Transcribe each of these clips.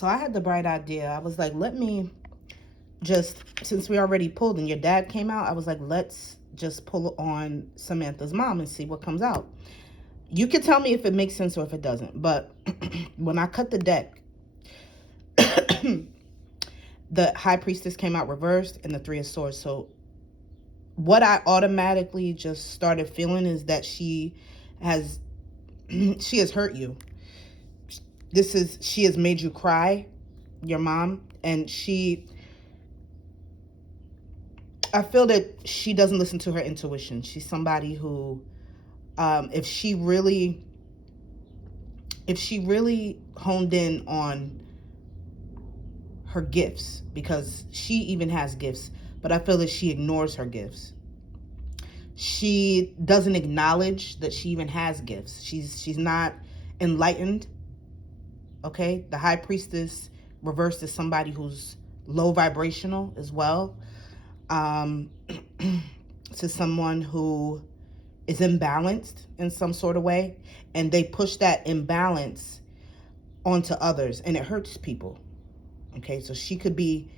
So I had the bright idea. I was like, let me just, since we already pulled and your dad came out, I was like, let's just pull on Samantha's mom and see what comes out. You can tell me if it makes sense or if it doesn't. But when I cut the deck, the High Priestess came out reversed and the Three of Swords. So what I automatically just started feeling is that has she has hurt you. She has made you cry, your mom, and I feel that she doesn't listen to her intuition. She's somebody who, if she really honed in on her gifts, because she even has gifts, but I feel that she ignores her gifts. She doesn't acknowledge that she even has gifts. She's not enlightened. Okay, the High Priestess reversed is somebody who's low vibrational as well. um to someone who is imbalanced in some sort of way, and they push that imbalance onto others, and it hurts people. Okay, so she could be,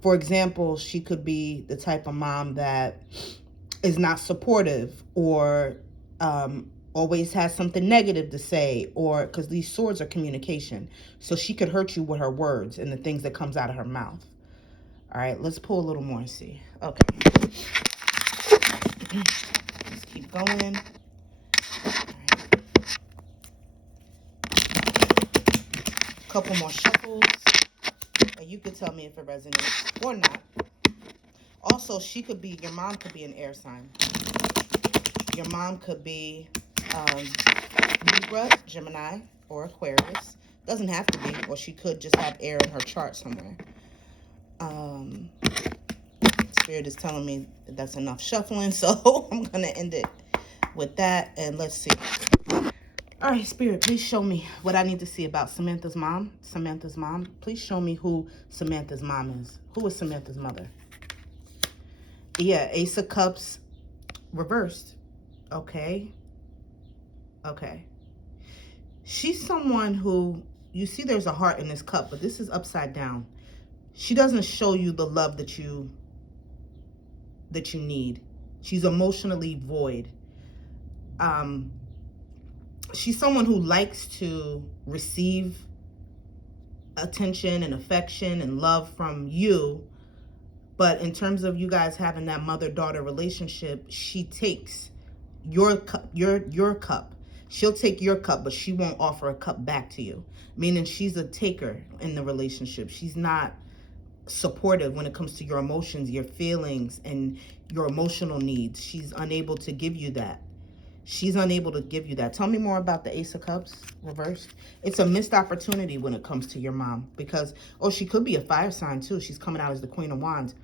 for example, she could be the type of mom that is not supportive, or always has something negative to say, or because these swords are communication, so she could hurt you with her words and the things that comes out of her mouth. All right, let's pull a little more and see. Okay, let's keep going. Couple more shuffles, and you could tell me if it resonates or not. Also, your mom could be an air sign. Your mom could be um, Libra, Gemini, or Aquarius. Doesn't have to be, or she could just have air in her chart somewhere. Um, Spirit is telling me that's enough shuffling, so I'm going to end it with that, and let's see. All right, Spirit, please show me what I need to see about Samantha's mom. Samantha's mom. Please show me who Samantha's mom is. Who is Samantha's mother? Yeah, Ace of Cups reversed. Okay. Okay. She's someone who, you see there's a heart in this cup, but this is upside down. She doesn't show you the love that you need. She's emotionally void. She's someone who likes to receive attention and affection and love from you, but in terms of you guys having that mother-daughter relationship, she takes your cup, your cup. She'll take your cup, but she won't offer a cup back to you, meaning she's a taker in the relationship. She's not supportive when it comes to your emotions, your feelings, and your emotional needs. She's unable to give you that. She's unable to give you that. Tell me more about the Ace of Cups reversed. It's a missed opportunity when it comes to your mom, because, oh, she could be a fire sign too. She's coming out as the Queen of Wands.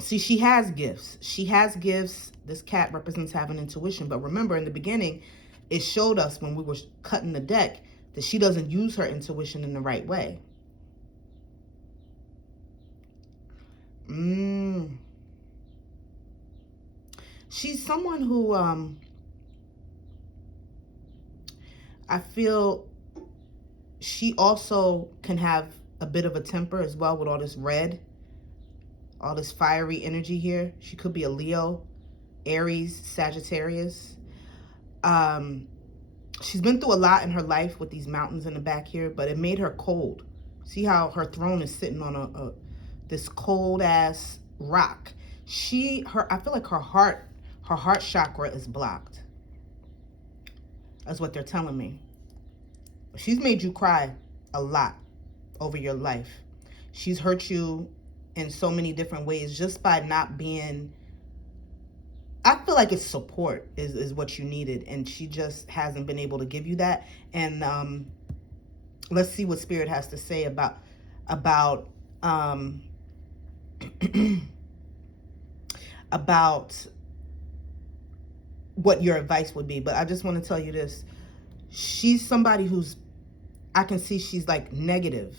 See, she has gifts. She has gifts. This cat represents having intuition. But remember, in the beginning, it showed us when we were cutting the deck that she doesn't use her intuition in the right way. She's someone who I feel she also can have a bit of a temper as well, with all this red, all this fiery energy here. She could be a Leo, Aries, Sagittarius. She's been through a lot in her life with these mountains in the back here, but it made her cold. See how her throne is sitting on this cold ass rock. I feel like her heart chakra is blocked. That's what they're telling me. She's made you cry a lot over your life. She's hurt you in so many different ways just by not being, I feel like it's support is what you needed, and she just hasn't been able to give you that. And let's see what Spirit has to say about about what your advice would be. But I just want to tell you this. She's somebody who's, I can see she's like negative.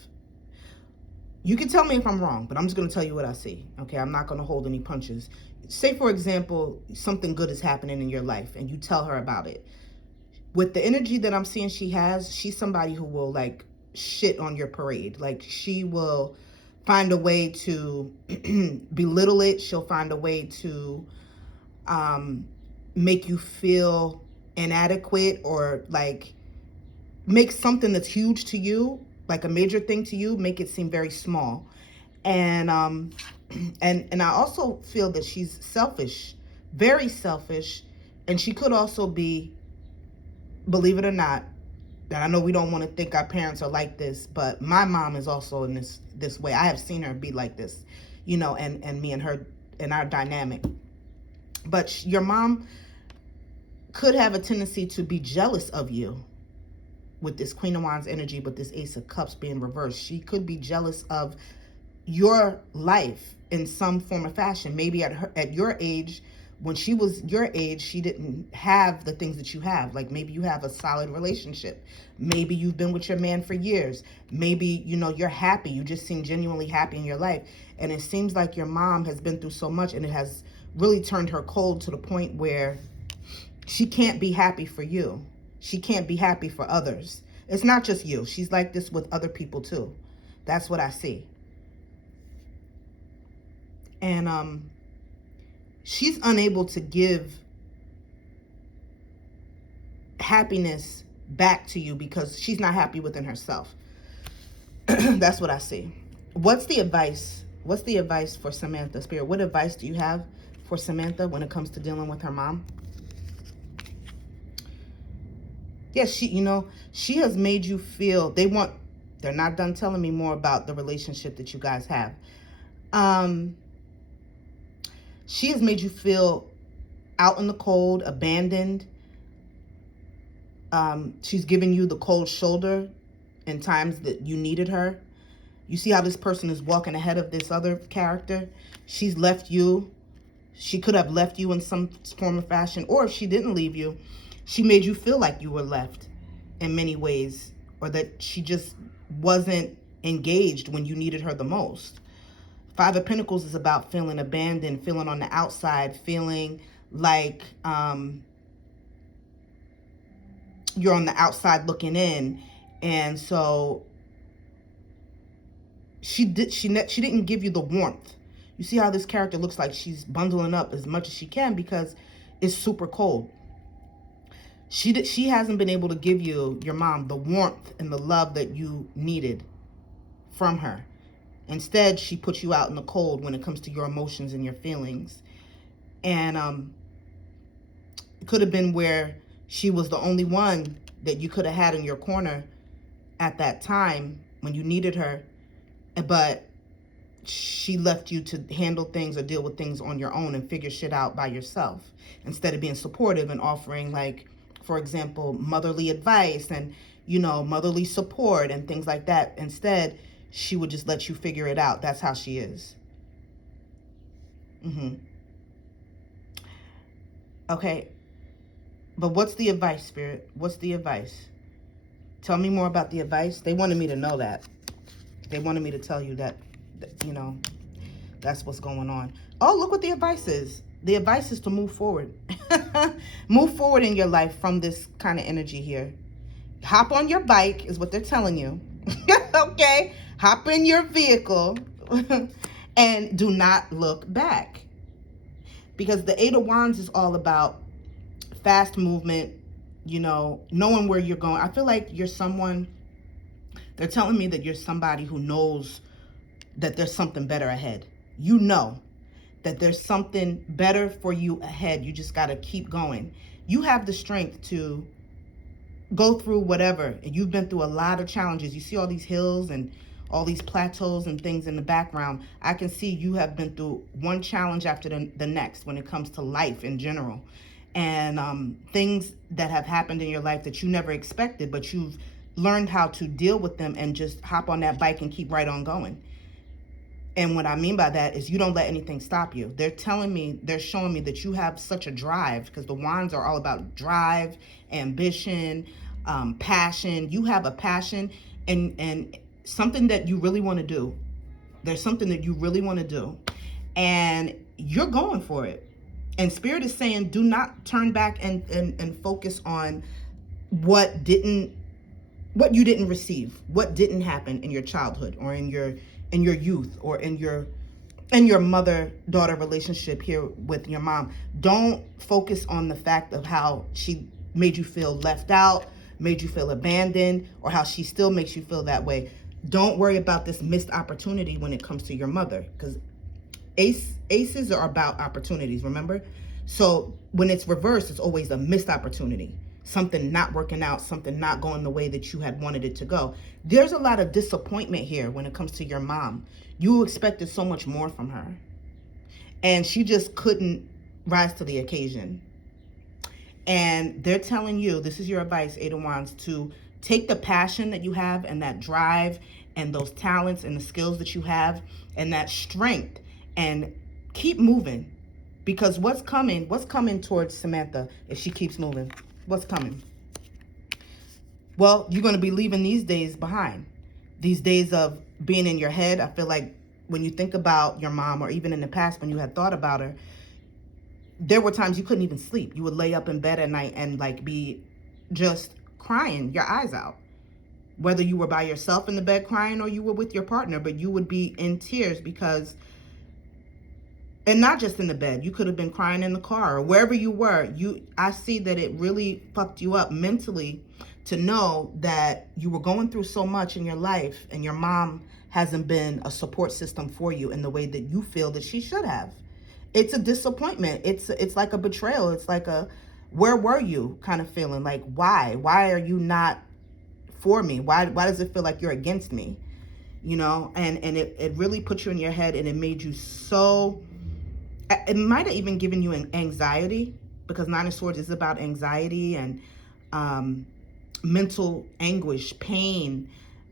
You can tell me if I'm wrong, but I'm just going to tell you what I see. Okay, I'm not going to hold any punches. Say, for example, something good is happening in your life and you tell her about it. With the energy that I'm seeing she has, she's somebody who will like shit on your parade. Like, she will find a way to belittle it. She'll find a way to um, make you feel inadequate, or like make something that's huge to you, like a major thing to you, make it seem very small. And and I also feel that she's selfish, very selfish, and she could also be, believe it or not, and I know we don't want to think our parents are like this, but my mom is also in this way. I have seen her be like this, and me and her and our dynamic. But your mom could have a tendency to be jealous of you with this Queen of Wands energy, but this Ace of Cups being reversed. She could be jealous of your life in some form or fashion. Maybe at your age, when she was your age, she didn't have the things that you have. Like, maybe you have a solid relationship. Maybe you've been with your man for years. Maybe, you're happy. You just seem genuinely happy in your life. And it seems like your mom has been through so much, and it has really turned her cold to the point where she can't be happy for you. She can't be happy for others. It's not just you. She's like this with other people too. That's what I see. And she's unable to give happiness back to you because she's not happy within herself. That's what I see. What's the advice? What's the advice for Samantha, Spirit? What advice do you have for Samantha when it comes to dealing with her mom? Yes, she has made you feel they're not done telling me more about the relationship that you guys have. She has made you feel out in the cold, abandoned. She's given you the cold shoulder in times that you needed her. You see how this person is walking ahead of this other character? She's left you. She could have left you in some form or fashion, or if she didn't leave you, she made you feel like you were left in many ways, or that she just wasn't engaged when you needed her the most. Five of Pentacles is about feeling abandoned, feeling on the outside, feeling like you're on the outside looking in. And so she didn't give you the warmth. You see how this character looks like she's bundling up as much as she can because it's super cold. She hasn't been able to give you, your mom, the warmth and the love that you needed from her. Instead, she put you out in the cold when it comes to your emotions and your feelings. And it could have been where she was the only one that you could have had in your corner at that time when you needed her, but she left you to handle things or deal with things on your own and figure shit out by yourself, instead of being supportive and offering, like, for example, motherly advice and, motherly support and things like that. Instead, she would just let you figure it out. That's how she is. Okay. But what's the advice, Spirit? What's the advice? Tell me more about the advice. They wanted me to know that. They wanted me to tell you that, that's what's going on. Oh, look what the advice is. The advice is to move forward. Move forward in your life from this kind of energy here. Hop on your bike is what they're telling you. Okay? Hop in your vehicle and do not look back. Because the Eight of Wands is all about fast movement, knowing where you're going. I feel like you're someone, they're telling me that you're somebody who knows that there's something better ahead. You know that there's something better for you ahead. You just got to keep going. You have the strength to go through whatever. And you've been through a lot of challenges. You see all these hills and all these plateaus and things in the background. I can see you have been through one challenge after the next when it comes to life in general. And things that have happened in your life that you never expected, but you've learned how to deal with them and just hop on that bike and keep right on going. And what I mean by that is you don't let anything stop you. They're showing me that you have such a drive, because the wands are all about drive, ambition, passion. You have a passion and something that you really want to do. There's something that you really want to do, and you're going for it. And Spirit is saying, do not turn back and focus on what didn't what you didn't receive, what didn't happen in your childhood or in your youth or in your mother-daughter relationship here with your mom. Don't focus on the fact of how she made you feel left out, made you feel abandoned, or how she still makes you feel that way. Don't worry about this missed opportunity when it comes to your mother, because aces are about opportunities, remember? So when it's reversed, it's always a missed opportunity, something not working out, something not going the way that you had wanted it to go. There's a lot of disappointment here when it comes to your mom. You expected so much more from her, and she just couldn't rise to the occasion. And they're telling you, this is your advice, Eight of Wands, to take the passion that you have and that drive and those talents and the skills that you have and that strength, and keep moving. Because what's coming towards Samantha if she keeps moving? What's coming? Well, you're going to be leaving these days behind. These days of being in your head. I feel like when you think about your mom, or even in the past when you had thought about her, there were times you couldn't even sleep. You would lay up in bed at night and like be just crying your eyes out. Whether you were by yourself in the bed crying or you were with your partner, but you would be in tears because, and not just in the bed, you could have been crying in the car or wherever you were. I see that it really fucked you up mentally to know that you were going through so much in your life and your mom hasn't been a support system for you in the way that you feel that she should have. It's a disappointment. It's like a betrayal. It's like a, where were you kind of feeling. Like, why are you not for me? Why does it feel like you're against me? You know, and it really put you in your head, and it made you so, it might have even given you an anxiety, because Nine of Swords is about anxiety and mental anguish, pain,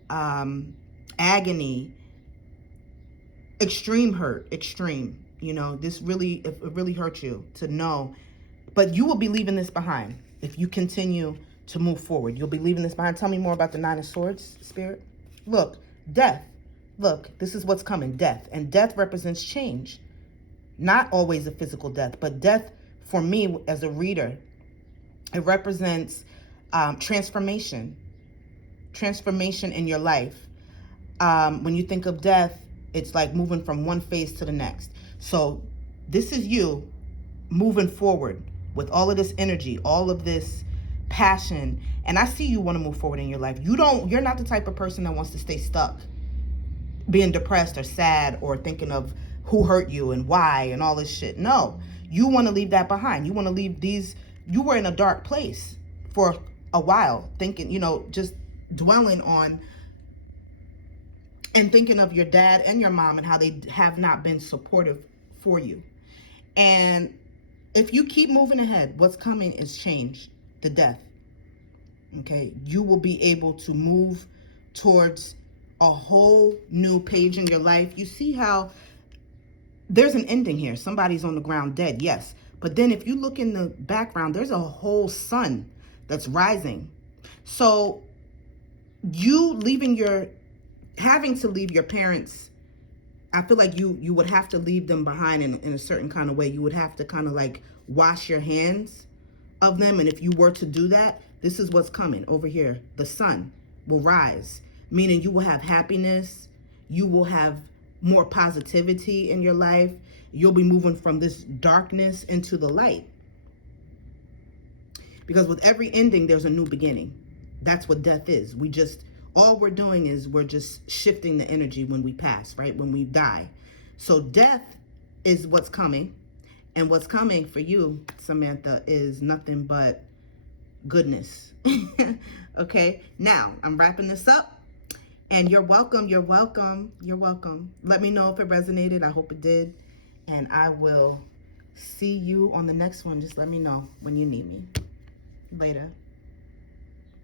agony, extreme hurt, extreme. You know, this really, it really hurt you to know. But you will be leaving this behind if you continue to move forward. You'll be leaving this behind. Tell me more about the Nine of Swords, Spirit. Look, death. Look, this is what's coming, death. And death represents change. Not always a physical death, but death for me as a reader, it represents transformation. Transformation in your life. When you think of death, it's like moving from one phase to the next. So this is you moving forward with all of this energy, all of this passion. And I see you want to move forward in your life. You're not the type of person that wants to stay stuck, being depressed or sad or thinking of who hurt you and why and all this shit. No, you want to leave that behind. You want to leave you were in a dark place for a while, thinking, just dwelling on and thinking of your dad and your mom and how they have not been supportive for you. And if you keep moving ahead, what's coming is change, the death. Okay, you will be able to move towards a whole new page in your life. You see how there's an ending here. Somebody's on the ground dead, yes. But then if you look in the background, there's a whole sun that's rising. So you having to leave your parents, I feel like you would have to leave them behind in a certain kind of way. You would have to kind of like wash your hands of them. And if you were to do that, this is what's coming over here. The sun will rise, meaning you will have happiness. You will have more positivity in your life. You'll be moving from this darkness into the light. Because with every ending, there's a new beginning. That's what death is. All we're doing is we're just shifting the energy when we pass, right? When we die. So death is what's coming. And what's coming for you, Samantha, is nothing but goodness. Okay? Now, I'm wrapping this up. And you're welcome. You're welcome. You're welcome. Let me know if it resonated. I hope it did. And I will see you on the next one. Just let me know when you need me. Later.